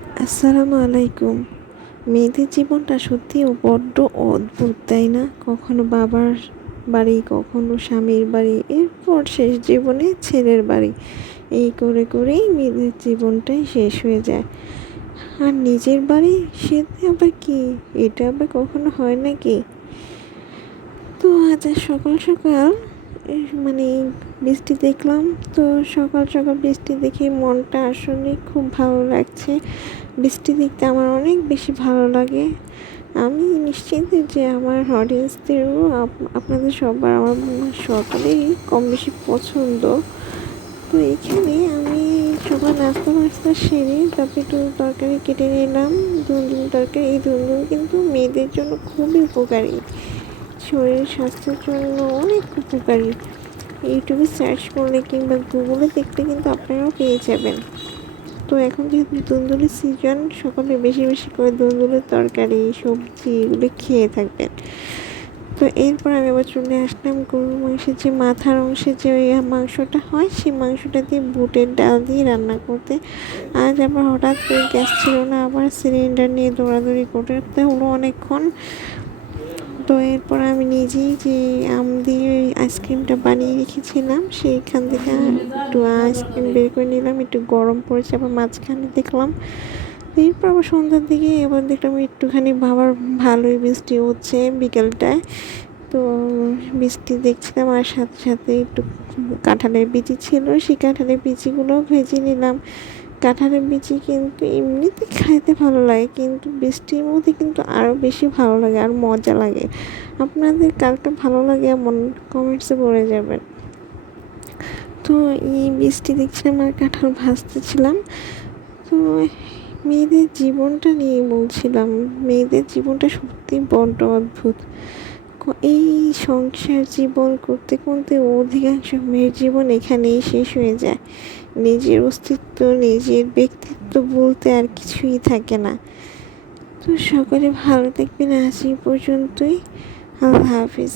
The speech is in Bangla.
আসসালামু আলাইকুম। মেয়েদের জীবনটা সত্যিই বড্ড অদ্ভুত, তাই না? কখনো বাবার বাড়ি, কখনো স্বামীর বাড়ি, এরপর শেষ জীবনে ছেলের বাড়ি। এই করে করেই মেয়েদের জীবনটাই শেষ হয়ে যায়। আর নিজের বাড়ি, সেটা আবার কি? এটা আবার কখনো হয় নাকি? তো আজ আর সকাল সকাল মানে বৃষ্টি দেখলাম। তো সকাল সকাল বৃষ্টি দেখে মনটা আসলে খুব ভালো লাগছে। বৃষ্টি দেখতে আমার অনেক বেশি ভালো লাগে। আমি নিশ্চিত যে আমার অডিয়েন্সদেরও আপনাদের সবার আমার সকলেই কম বেশি পছন্দ। তো এখানে আমি সবার নাস্তা নাস্তা সেরে তারপরে একটু তরকারি কেটে নিলাম। দুন্দুল তরকারি, এই দুন্দুল কিন্তু মেয়েদের জন্য খুবই উপকারী, শরীর স্বাস্থ্যের জন্য অনেক উপকারী। ইউটিউবে সার্চ করলে কিংবা গুগলে দেখলে কিন্তু আপনারাও পেয়ে যাবেন। তো এখন যেহেতু দুন্দুলের সিজন, সকলে বেশি বেশি করে দুন্দুলের তরকারি, সবজি এগুলো খেয়ে থাকবেন। তো এরপর আমি আবার চলে আসলাম গরুর মাংসের যে মাথার অংশে যে ওই মাংসটা হয়, সেই মাংসটা দিয়ে বুটের ডাল দিয়ে রান্না করতে। আজ আবার হঠাৎ করে গ্যাস ছিল না, আবার সিলিন্ডার নিয়ে দৌড়াদৌড়ি করতে হলো অনেকক্ষণ। তো এরপর আমি নিজেই যে আম দিয়ে ওই আইসক্রিমটা বানিয়ে রেখেছিলাম, সেইখান থেকে একটু আইসক্রিম বের করে নিলাম। একটু গরম পড়েছে, আবার মাঝখানে দেখলাম। এরপর আবার সন্ধ্যার দিকে এবার দেখলাম একটুখানি বাবার ভালোই বৃষ্টি হচ্ছে বিকেলটায়। তো বৃষ্টি দেখছিলাম, আর সাথে সাথে একটু কাঁঠালের বিচি ছিল, সেই কাঁঠালের বিচিগুলোও ভেজে নিলাম। কাঁঠালের বিচি কিন্তু এমনিতে খাইতে ভালো লাগে, কিন্তু বৃষ্টির মধ্যে কিন্তু আরও বেশি ভালো লাগে আর মজা লাগে। আপনাদের কারটা ভালো লাগে এমন কমেন্টসে বলে যাবেন। তো এই বৃষ্টি দেখছিলাম আর কাঁঠাল ভাজতেছিলাম। তো মেয়েদের জীবনটা নিয়ে বলছিলাম, মেয়েদের জীবনটা সত্যি বড্ড অদ্ভুত। এই সংসার জীবন করতে করতে অধিকাংশ মেয়ের জীবন এখানেই শেষ হয়ে যায়। নিজের অস্তিত্ব, নিজের ব্যক্তিত্ব বলতে আর কিছুই থাকে না। তো সকলে ভালো থাকবেন, আজ এই পর্যন্তই। আল্লাহ হাফিজ।